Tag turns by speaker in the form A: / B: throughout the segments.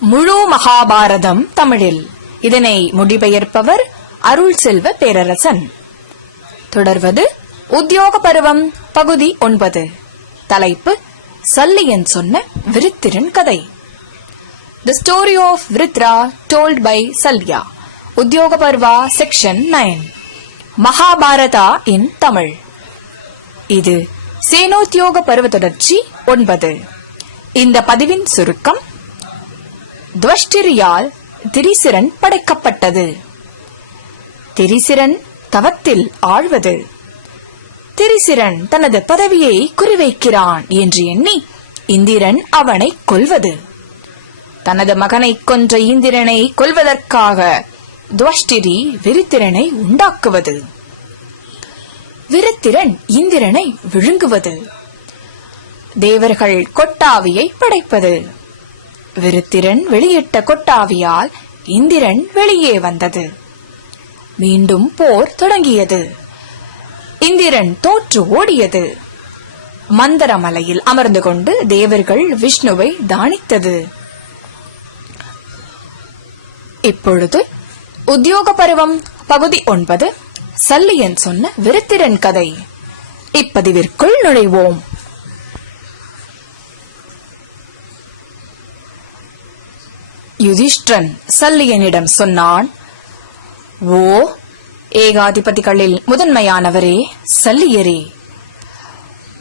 A: முழு மகாபாரதம் தமிழில். இதனை மொழிபெயர்ப்பவர் அருள் செல்வ பேரரசன். தொடர்வது உத்தியோக பருவம் பகுதி ஒன்பது. தலைப்பு சல்லியன் சொன்ன விருத்திரன் கதை. The story of Vritra told by Shalya Udyoga Parva section nine Mahabharata in Tamil. இது சேனோத்தியோக பருவ தொடர்ச்சி ஒன்பது. இந்த பதிவின் சுருக்கம் துவஷ்டிரியால் திரிசிரன் படைக்கப்பட்டது. திரிசிரன் தவத்தில் ஆழ்வது. திரிசிரன் தனது பதவியை குறிவைக்கிறான் என்று எண்ணி இந்திரன் அவனை கொல்வது. தனது மகனை கொன்ற இந்திரனை கொல்வதற்காக துவஷ்டிரி விரித்திரனை உண்டாக்குவது. விருத்திரன் இந்திரனை விழுங்குவது. தேவர்கள் கொட்டாவியை படைப்பது. விருத்திரன் வெளியிட்ட கொட்டாவியால் இந்திரன் வெளியே வந்தது. மீண்டும் போர் தொடங்கியது. இந்திரன் தோற்று ஓடியது. மந்தரமலையில் அமர்ந்து கொண்டு தேவர்கள் விஷ்ணுவை தானித்தது இப்பொழுது உத்தியோக பருவம் பகுதி ஒன்பது. சல்லியன் சொன்ன விருத்திரன் கதை. இப்பதிவிற்குள் நுழைவோம். யுதிஷ்டன் சல்லியனிடம் சொன்னான் ஓ ஏகாதிபதிகளில் முதன்மையானவரே சல்லியரே.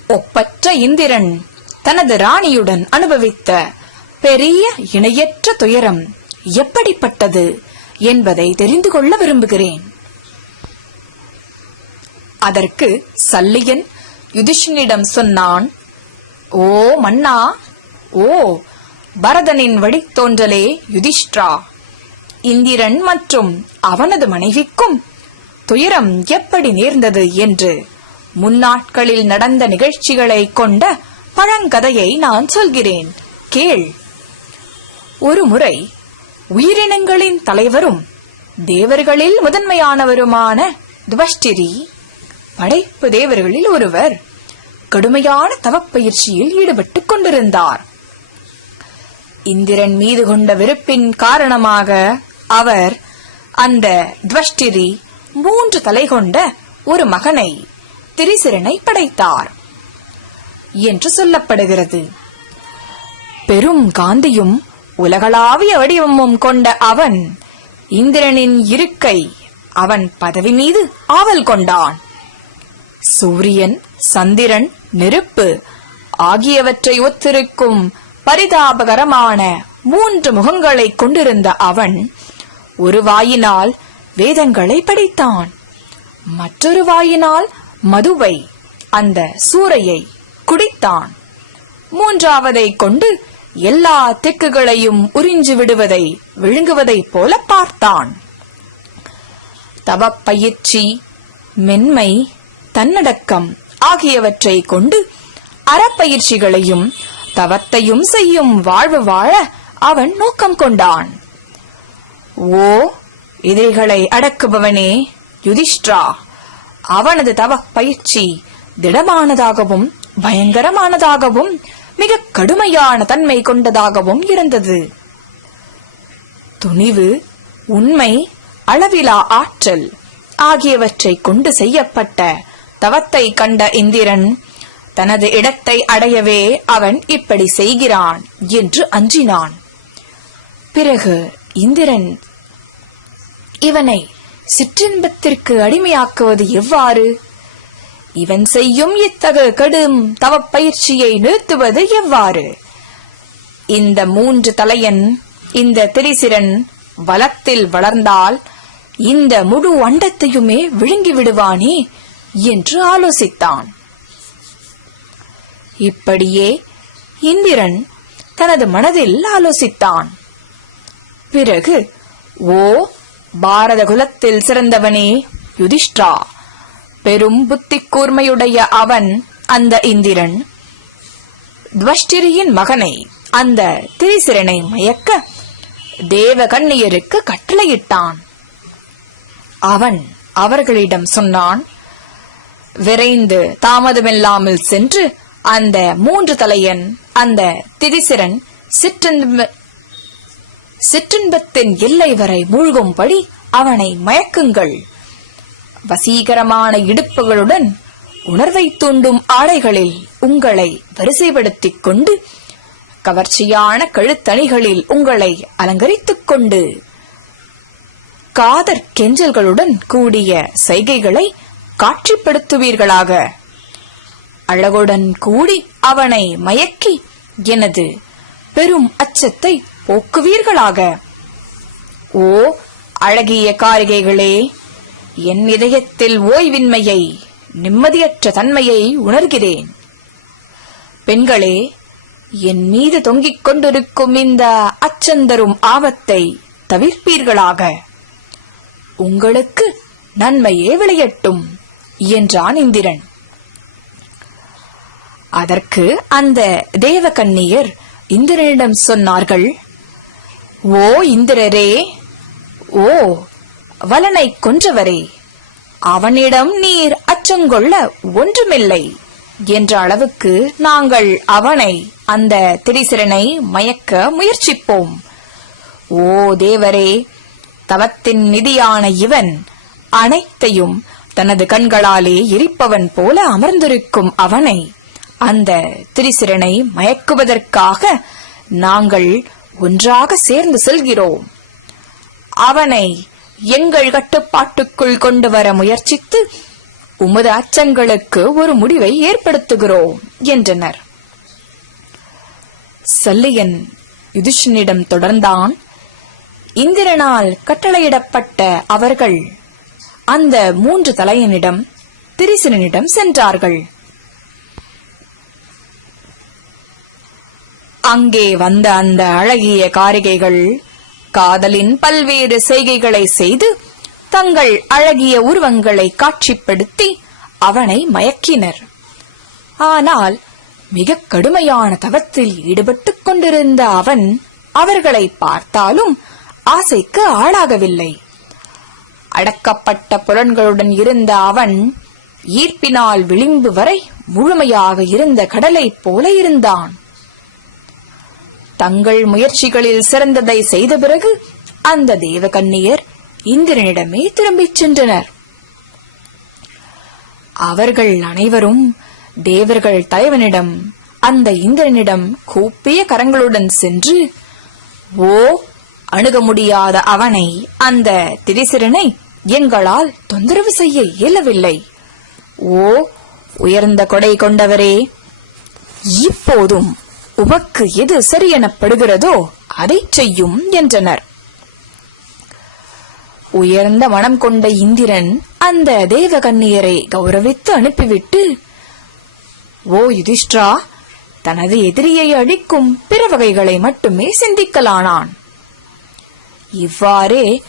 A: ஒப்பற்ற இந்திரன் தனது ராணியுடன் அனுபவித்த பெரிய இணையற்ற துயரம் எப்படிப்பட்டது என்பதை தெரிந்து கொள்ள விரும்புகிறேன். அதற்கு சல்லியன் யுதிஷனிடம் சொன்னான் ஓ மன்னா ஓ பரதனின் வழித்தோன்றலே யுதிஷ்டிரா. இந்திரன் மற்றும் அவனது மனைவிக்கும் துயரம் எப்படி நேர்ந்தது என்று முன்னாட்களில் நடந்த நிகழ்ச்சிகளை கொண்ட பழங்கதையை நான் சொல்கிறேன். கேள். ஒருமுறை உயிரினங்களின் தலைவரும் தேவர்களில் முதன்மையானவருமான துவஷ்டிரி படைப்பு தேவர்களில் ஒருவர் கடுமையான தவப்பயிற்சியில் ஈடுபட்டுக் கொண்டிருந்தார். இந்திரன் மீது கொண்ட வெறுப்பின் காரணமாக அவர் அந்த துவஷ்டிரி மூன்று தலை கொண்ட ஒரு மகனை திரிசிரனை படைத்தார் என்று சொல்லப்படுகிறது. பெரும் காந்தியும் உலகளாவிய வடிவமும் கொண்ட அவன் இந்திரனின் இருக்கை அவன் பதவி மீது ஆவல் கொண்டான். சூரியன் சந்திரன் நெருப்பு ஆகியவற்றை ஒத்திருக்கும் பரிதாபகரமான மூன்று முகங்களை கொண்டிருந்த அவன் ஒரு வாயினால் வேதங்களை படித்தான். மற்றொரு வாயினால் மதுவை அந்த சூறையை குடித்தான். மூன்றாவதை கொண்டு எல்லா திக்குகளையும் உறிஞ்சு விடுவதை விழுங்குவதைப் போல பார்த்தான். தவப்பயிற்சி மென்மை தன்னடக்கம் ஆகியவற்றை கொண்டு அறப்பயிற்சிகளையும் தவத்தையும் செய்யும் வாழ்வு வாழ அவன் நோக்கம் கொண்டான். ஓ எதிரிகளை அடக்குபவனே யுதிஷ்டிரா அவனது தவ பயிற்சி திடமானதாகவும் பயங்கரமானதாகவும் மிக கடுமையான தன்மை கொண்டதாகவும் இருந்தது. துணிவு உண்மை அளவிலா ஆற்றல் ஆகியவற்றை கொண்டு செய்யப்பட்ட தவத்தை கண்ட இந்திரன் தனது இடத்தை அடையவே அவன் இப்படி செய்கிறான் என்று அஞ்சினான். பிறகு இந்திரன் இவனை சிற்றின்பத்திற்கு அடிமையாக்குவது எவ்வாறு? இவன் செய்யும் இத்தகு கடும் தவப்பயிற்சியை நிறுத்துவது எவ்வாறு? இந்த மூன்று தலையன் இந்த திரிசிரன் வளத்தில் வளர்ந்தால் இந்த முழு அண்டத்தையுமே விழுங்கி விடுவானே? என்று ஆலோசித்தான். இப்படியே இந்திரன் தனது மனதில் ஆலோசித்தான். பிறகு ஓ பாரத குலத்தில் சிறந்தவனே யுதிஷ்டா பெரும் புத்தி கூர்மையுடைய அவன் அந்த இந்திரன். துவஷ்டிரியின் மகனை அந்த திரிசிரனை மயக்க தேவ கண்ணியருக்கு கட்டளையிட்டான். அவன் அவர்களிடம் சொன்னான் விரைந்து தாமதமில்லாமல் சென்று அந்த மூன்று தலையன் அந்த திதிசிரன் சிற்றின்ப சிற்றின்பத்தின் எல்லை வரை மூழ்கும்படி அவனை மயக்குங்கள். வசீகரமான இடுப்புகளுடன் உணர்வை தூண்டும் ஆடைகளில் உங்களை வரிசைப்படுத்திக் கொண்டு கவர்ச்சியான கழுத்தணிகளில் உங்களை அலங்கரித்துக் கொண்டு காதற் கெஞ்சல்களுடன் கூடிய சைகைகளை காட்சிப்படுத்துவீர்களாக. அழகுடன் கூடி அவனை மயக்கி எனது பெரும் அச்சத்தை போக்குவீர்களாக. ஓ அழகிய காரிகைகளே என் இதயத்தில் ஓய்வின்மையை நிம்மதியற்ற தன்மையை உணர்கிறேன். பெண்களே என் மீது தொங்கிக் கொண்டிருக்கும் இந்த அச்சந்தரும் ஆபத்தை தவிர்ப்பீர்களாக. உங்களுக்கு நன்மையே விளையட்டும் என்றான் இந்திரன். அதற்கு அந்த தேவகன்னியர் இந்திரனிடம் சொன்னார்கள் ஓ இந்திரரே ஓ வலனை கொன்றவரே அவனிடம் நீர் அச்சங்கொள்ள ஒன்றுமில்லை என்ற அளவுக்கு நாங்கள் அவனை அந்த திரிசிறனை மயக்க முயற்சிப்போம். ஓ தேவரே தவத்தின் நிதியான இவன் அனைத்தையும் தனது கண்களாலே எரிப்பவன் போல அமர்ந்திருக்கும் அவனை அந்த திரிசிரனை மயக்குவதற்காக நாங்கள் ஒன்றாக சேர்ந்து செல்கிறோம். அவனை எங்கள் கட்டுப்பாட்டுக்குள் கொண்டு வர முயற்சித்து உமது அச்சங்களுக்கு ஒரு முடிவை ஏற்படுத்துகிறோம் என்றனர். சல்லியன் யுதிஷனிடம் தொடர்ந்தான் இந்திரனால் கட்டளையிடப்பட்ட அவர்கள் அந்த மூன்று தலையனிடம் திரிசனிடம் சென்றார்கள். அங்கே வந்த அந்த அழகிய காரிகைகள் காதலின் பல்வேறு செய்கைகளை செய்து தங்கள் அழகிய உருவங்களை காட்சிப்படுத்தி அவனை மயக்கினர். ஆனால் மிக கடுமையான தவத்தில் ஈடுபட்டுக் கொண்டிருந்த அவன் அவர்களை பார்த்தாலும் ஆசைக்கு ஆளாகவில்லை. அடக்கப்பட்ட புலன்களுடன் இருந்த அவன் ஈர்ப்பினால் விளிம்பு வரை முழுமையாக இருந்த கடலைப் போல இருந்தான். தங்கள் முயற்சிகளில் சிறந்ததை செய்த பிறகு அந்த தேவகன்னியர் இந்திரனிடமே திரும்பிச் சென்றனர். அவர்கள் அனைவரும் தேவர்கள் தலைவனிடம் அந்த இந்திரனிடம் கூப்பிய கரங்களுடன் சென்று ஓ அணுக முடியாத அவனை அந்த திரிசிறனை எங்களால் தொந்தரவு செய்ய இயலவில்லை. ஓ உயர்ந்த கொடை கொண்டவரே இப்போதும் உமக்கு எது சரியெனப்படுகிறதோ அதை செய்யும் என்றனர். உயர்ந்த மனம் கொண்ட இந்திரன் அந்த தேவ கண்ணியரை கௌரவித்து அனுப்பிவிட்டு ஓ யுதிஷ்டிரா தனது எதிரியை அழிக்கும் பிற வகைகளை மட்டுமே சிந்திக்கலானான். இவ்வாறே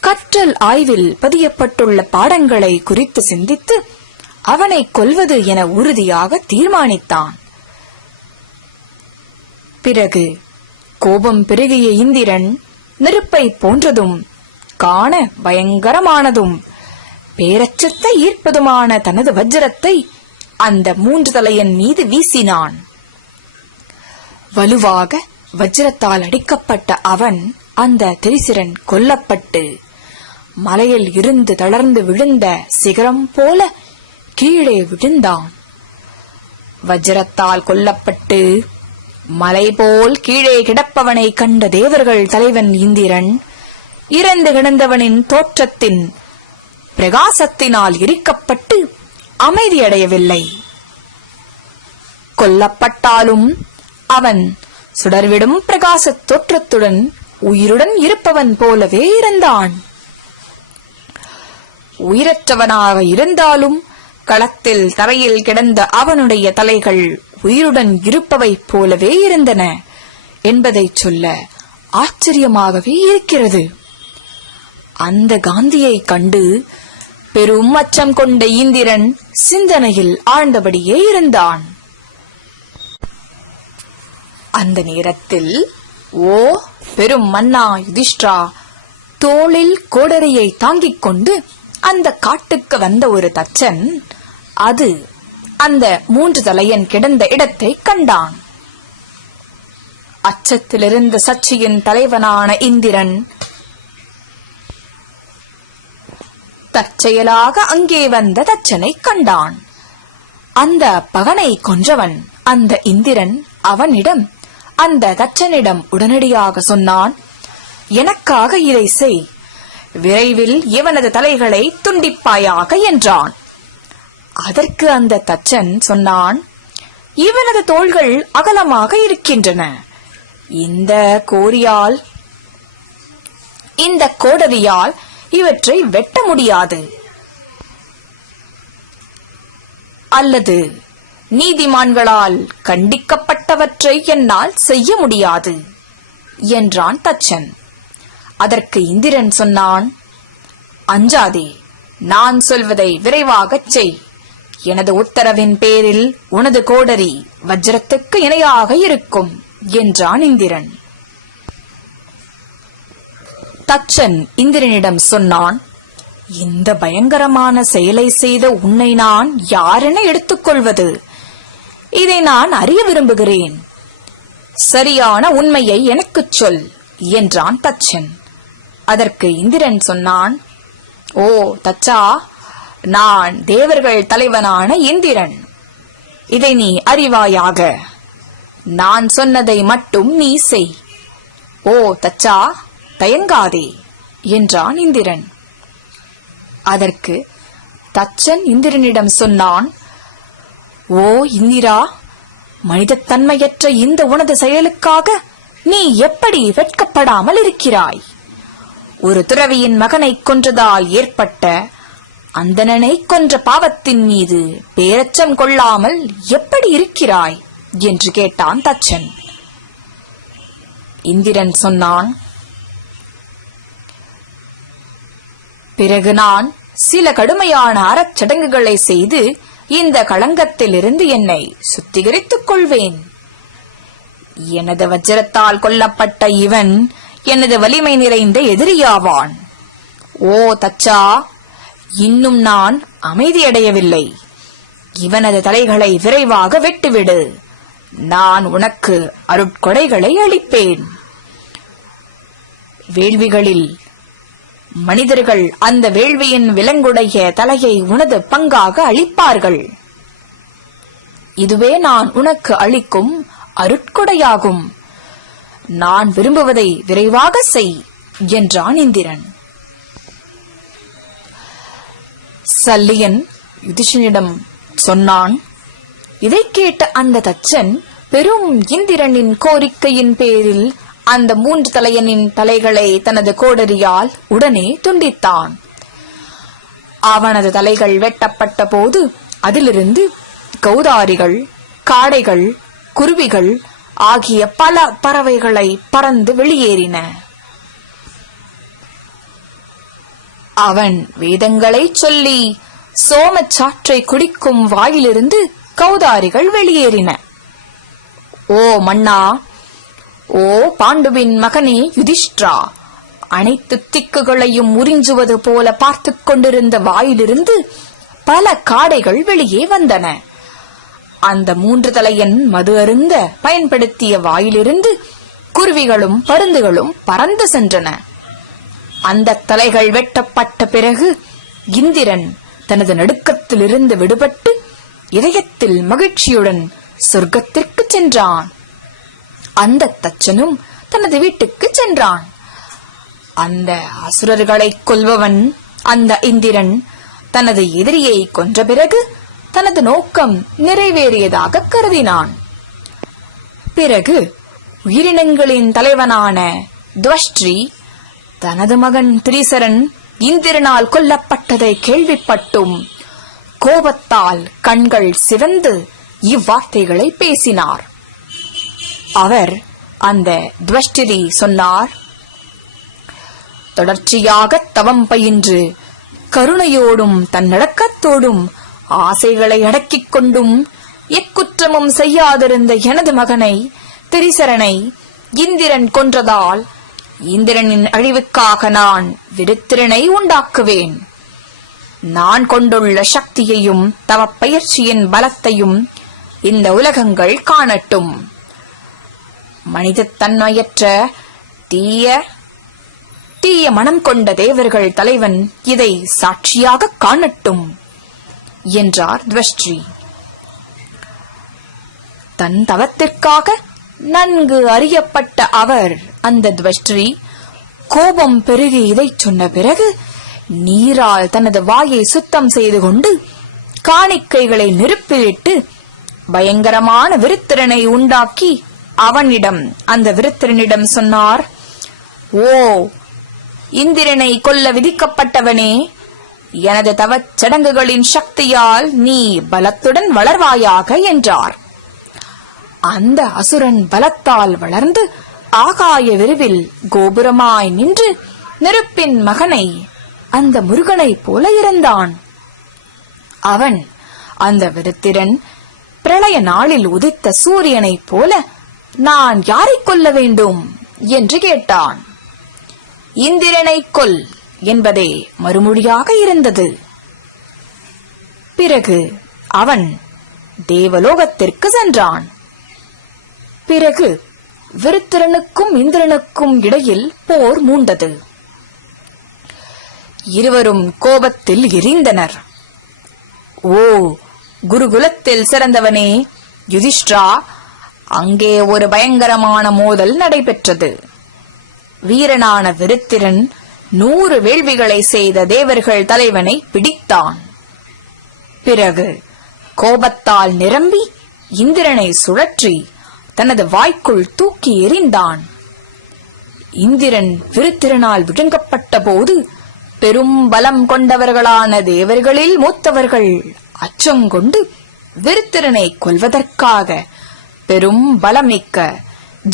A: கற்றல் ஆய்வில் பதியப்பட்டுள்ள பாடங்களை குறித்து சிந்தித்து அவனை கொல்வது என உறுதியாக தீர்மானித்தான். பிறகு கோபம் பெருகிய இந்திரன் நெருப்பை போன்றதும் காண பயங்கரமானதும் பேரச்சத்தை ஈர்ப்பதுமான தனது வஜ்ரத்தை அந்த மூன்று தலையன் மீது வீசினான். வலுவாக வஜ்ரத்தால் அடிக்கப்பட்ட அவன் அந்த திரிசிரன் கொல்லப்பட்டு மலையில் இருந்து தளர்ந்து விழுந்த சிகரம் போல கீழே விழுந்தான். வஜ்ரத்தால் கொல்லப்பட்டு மலை போல் கீழே கிடப்பவனை கண்ட தேவர்கள் தலைவன் இந்திரன். இறந்து கிடந்தவனின் தோற்றத்தின் பிரகாசத்தினால் எரிக்கப்பட்டு அமைதியடையவில்லை. கொல்லப்பட்டாலும் அவன் சுடர்விடும் பிரகாச தோற்றத்துடன் உயிருடன் இருப்பவன் போலவே இருந்தான். உயிரற்றவனாக இருந்தாலும் களத்தில் தரையில் கிடந்த அவனுடைய தலைகள் உயிருடன் இருப்பவை போலவே இருந்தன என்பதை சொல்ல ஆச்சரியமாகவே இருக்கிறது. அந்த காந்தியை கண்டு பெரும் அச்சம் கொண்ட இந்திரன் சிந்தனையில் ஆழ்ந்தபடியே இருந்தான். அந்த நேரத்தில் ஓ பெரும் மன்னா யுதிஷ்டிரா தோளில் கோடரியை தாங்கிக் கொண்டு அந்த காட்டுக்கு வந்த ஒரு தச்சன் அது அந்த மூன்று தலையன் கிடந்த இடத்தை கண்டான். அச்சத்திலிருந்த சச்சியின் தலைவனான இந்திரன் தற்செயலாக அங்கே வந்த தச்சனை கண்டான். அந்த பகனை கொன்றவன் அந்த இந்திரன் அவனிடம் அந்த தச்சனிடம் உடனடியாக சொன்னான் எனக்காக இதை செய். விரைவில் இவனது தலைகளை துண்டிப்பாயாக என்றான். அதற்கு அந்த தச்சன் சொன்னான் இவனது தோள்கள் அகலமாக இருக்கின்றன. இந்த கோரியால் இந்த கோடரியால் இவற்றை வெட்ட முடியாது. அல்லது நீதிமான்களால் கண்டிக்கப்பட்டவற்றை என்னால் செய்ய முடியாது என்றான் தச்சன். அதற்கு இந்திரன் சொன்னான் அஞ்சாதே நான் சொல்வதை விரைவாகச் செய். எனது உத்தரவின் பேரில் உனது கோடரி வஜ்ரத்துக்கு இணையாக இருக்கும் என்றான் இந்திரன். தச்சன் இந்திரனிடம் சொன்னான் இந்த பயங்கரமான செயலை செய்த உன்னை நான் யாரென எடுத்துக்கொள்வது? இதை நான் அறிய விரும்புகிறேன். சரியான உண்மையை எனக்குச் சொல் என்றான் தச்சன். அதற்கு இந்திரன் சொன்னான் ஓ தச்சா நான் தேவர்கள் தலைவனான இந்திரன். இதை நீ அறிவாயாக. நான் சொன்னதை மட்டும் நீ செய். ஓ தச்சா தயங்காதே என்றான் இந்திரன். அதற்கு தச்சன் இந்திரனிடம் சொன்னான் ஓ இந்திரா மனிதத்தன்மையற்ற இந்த உனது செயலுக்காக நீ எப்படி வெட்கப்படாமல் இருக்கிறாய்? ஒரு துறவியின் மகனைக் கொன்றதால் ஏற்பட்ட அந்தணனை கொன்ற பாவத்தின் மீது பேரச்சம் கொள்ளாமல் எப்படி இருக்கிறாய்? என்று கேட்டான் தச்சன். இந்திரன் சொன்னான் பிறகு நான் சில கடுமையான அறச்சடங்குகளை செய்து இந்த களங்கத்திலிருந்து என்னை சுத்திகரித்துக் கொள்வேன். எனது வஜ்ரத்தால் கொல்லப்பட்ட இவன் எனது வலிமை நிறைந்த எதிரியாவான். ஓ தச்சா இன்னும் நான் அமைதியடையவில்லை. இவனது தலைகளை விரைவாக வெட்டுவிடு. நான் உனக்கு அருட்கொடைகளை அளிப்பேன். வேள்விகளில் மனிதர்கள் அந்த வேள்வியின் விலங்குடைய தலையை உனது பங்காக அளிப்பார்கள். இதுவே நான் உனக்கு அளிக்கும் அருட்கொடையாகும். நான் விரும்புவதை விரைவாக செய் என்றான் இந்திரன். சல்லியன் யுதிஷனிடம் சொன்னான் இதைக் கேட்ட அந்த தச்சன் பெரும் இந்திரனின் கோரிக்கையின் பேரில் அந்த மூன்று தலையனின் தலைகளை தனது கோடரியால் உடனே துண்டித்தான். அவனது தலைகள் வெட்டப்பட்ட போது அதிலிருந்து கௌதாரிகள் காடைகள் குருவிகள் ஆகிய பல பறவைகளை பறந்து வெளியேறின. அவன் வேதங்களை சொல்லி சோமச்சாற்றை குடிக்கும் வாயிலிருந்து கௌதாரிகள் வெளியேறின. ஓ மன்னா ஓ பாண்டுவின் மகனே யுதிஷ்டிரா அனைத்து திக்குகளையும் உறிஞ்சுவது போல பார்த்துக் கொண்டிருந்த வாயிலிருந்து பல காடைகள் வெளியே வந்தன. அந்த மூன்று தலையன் மது அருந்த பயன்படுத்திய வாயிலிருந்து குருவிகளும் பருந்துகளும் பறந்து சென்றன. அந்த தலைகள் வெட்டப்பட்ட பிறகு இந்திரன் தனது நடுக்கத்திலிருந்து விடுபட்டு இதயத்தில் மகிழ்ச்சியுடன் சொர்க்கத்திற்கு சென்றான். அந்த தச்சனும் தனது வீட்டுக்கு சென்றான். அந்த அசுரர்களை கொல்பவன் அந்த இந்திரன் தனது எதிரியை கொன்ற பிறகு தனது நோக்கம் நிறைவேறியதாக கருதினான். பிறகு உயிரினங்களின் தலைவனான துவஷ்டி தனது மகன் திரிசரன் இந்திரனால் கொல்லப்பட்டதை கேள்விப்பட்டும். கோபத்தால் கண்கள் சிவந்து இவ்வார்த்தைகளை பேசினார். அவர் அந்த துவஷ்டிரி சொன்னார் தொடர்ச்சியாக தவம் பயின்று கருணையோடும் தன்னடக்கத்தோடும் ஆசைகளை அடக்கிக் கொண்டும் எக்குற்றமும் செய்யாதிருந்த எனது மகனை திரிசரனை இந்திரன் கொன்றதால் இந்திரனின் அழிவுக்காக நான் விருத்திரனை உண்டாக்குவேன். நான் கொண்டுள்ள சக்தியையும் தவ பயிற்சியின் பலத்தையும் இந்த உலகங்கள் காணட்டும். மனிதத்தன்மையற்ற தீய தீய மனம் கொண்ட தேவர்கள் தலைவன் இதை சாட்சியாக காணட்டும் என்றார் துவஸ்ரீ தன் தவத்திற்காக நன்கு அறியப்பட்ட அவர் அந்த துவஸ்ரீ கோபம் பெருகி இதைச் சொன்ன பிறகு நீரால் தனது வாயை சுத்தம் செய்து கொண்டு காணிக்கைகளை நெருப்பிலிட்டு பயங்கரமான விருத்திரனை உண்டாக்கி அவனிடம் அந்த விருத்திரனிடம் சொன்னார் ஓ இந்திரனை கொல்ல விதிக்கப்பட்டவனே எனது தவச் சடங்குகளின் சக்தியால் நீ பலத்துடன் வளர்வாயாக என்றார். அந்த அசுரன் பலத்தால் வளர்ந்து ஆகாய விரிவில் கோபுரமாய் நின்று நெருப்பின் மகனை அந்த முருகனைப் போல இருந்தான். அவன் அந்த விருத்திரன் பிரளய நாளில் உதித்த சூரியனைப் போல நான் யாரைக் கொல்ல வேண்டும்? என்று கேட்டான். இந்திரனைக் கொல் என்பதே மறுமொழியாக இருந்தது. பிறகு அவன் தேவலோகத்திற்கு சென்றான். பிறகு விருத்திரனுக்கும் இந்திரனுக்கும் இடையில் போர் மூண்டது. இருவரும் கோபத்தில் எரிந்தனர். ஓ குருகுலத்தில் சிறந்தவனே யுதிஷ்டிரா அங்கே ஒரு பயங்கரமான மோதல் நடைபெற்றது. வீரனான விருத்திரன் நூறு வேள்விகளை செய்த தேவர்கள் தலைவனை பிடித்தான். பிறகு கோபத்தால் நிரம்பி இந்திரனை சுழற்றி தனது வாய்க்குள் தூக்கி எறிந்தான். இந்திரன் விருத்திரனால் விழுங்கப்பட்ட போது பெரும் பலம் கொண்டவர்களான தேவர்களில் மூத்தவர்கள் அச்சங்கொண்டு விருத்திரனை கொல்வதற்காக பெரும் பலமிக்க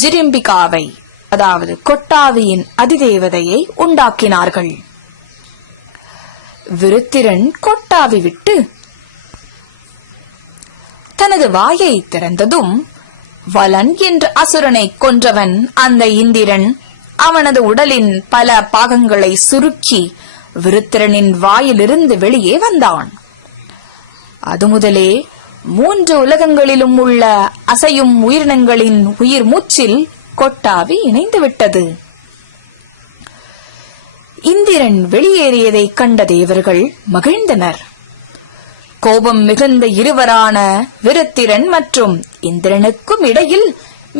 A: ஜிரிம்பிகாவை அதாவது கொட்டாவியின் அதிதேவதையை உண்டாக்கினார்கள். விருத்திரன் கொட்டாவி விட்டு தனது வாயை திறந்ததும் வலன் என்ற அசுரனை கொன்றவன் அந்த இந்திரன். அவனது உடலின் பல பாகங்களை சுருக்கி விருத்திரனின் வாயிலிருந்து வெளியே வந்தான். அது முதலே மூன்று உலகங்களிலும் உள்ள அசையும் உயிரினங்களின் உயிர் மூச்சில் கொட்டாவி இணைந்து விட்டது. இந்திரன் வெளியேறியதைக் கண்ட தேவர்கள் மகிழ்ந்தனர். கோபம் மிகுந்த இருவரான விருத்திரன் மற்றும் இந்திரனுக்கும் இடையில்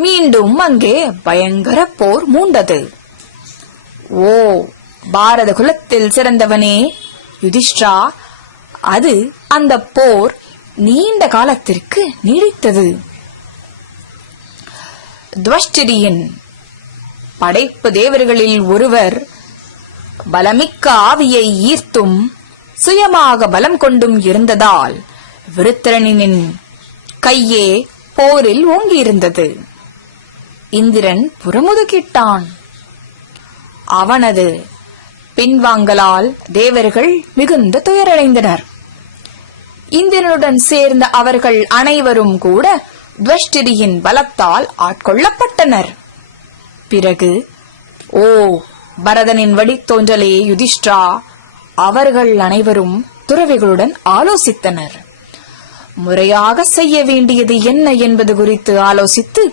A: மீண்டும் அங்கே பயங்கர போர் மூண்டது. ஓ பாரத குலத்தில் சிறந்தவனே யுதிஷ்டா அது அந்த போர் நீண்ட காலத்திற்கு நீடித்தது. துவஷ்டிரியின் படைப்பு தேவர்களில் ஒருவர் பலமிக்க ஆவியை ஈர்த்தும் சுயமாக பலம் கொண்டும் இருந்ததால் விருத்திரனின் கையே போரில் ஓங்கியிருந்தது. இந்திரன் புறமுதுகிட்டான். அவனது பின்வாங்கலால் தேவர்கள் மிகுந்த துயரடைந்தனர். இந்திரனுடன் சேர்ந்த அவர்கள் அனைவரும் கூட துவஷ்டிரியின் பலத்தால் ஆட்கொள்ளப்பட்டனர். பிறகு ஓ பரதனின் வடித்தோன்றலே யுதிஷ்டா! அவர்கள் அனைவரும் துறவிகளுடன் ஆலோசித்தனர். முறையாக செய்ய வேண்டியது என்ன என்பது குறித்து ஆலோசித்து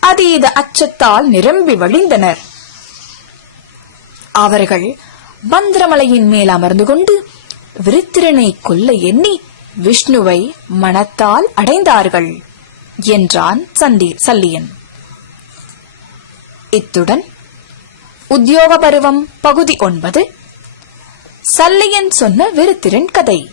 A: அதீத அச்சத்தால் நிரம்பி வழிந்தனர். அவர்கள் மந்திரமலையின் மேல் அமர்ந்து கொண்டு விருத்திரனை கொல்ல எண்ணி விஷ்ணுவை மனத்தால் அடைந்தார்கள் என்றான் சந்தி சல்லியன். இத்துடன் உத்தியோக பருவம் பகுதி ஒன்பது. சல்லியன் சொன்ன விருத்திரன் கதை.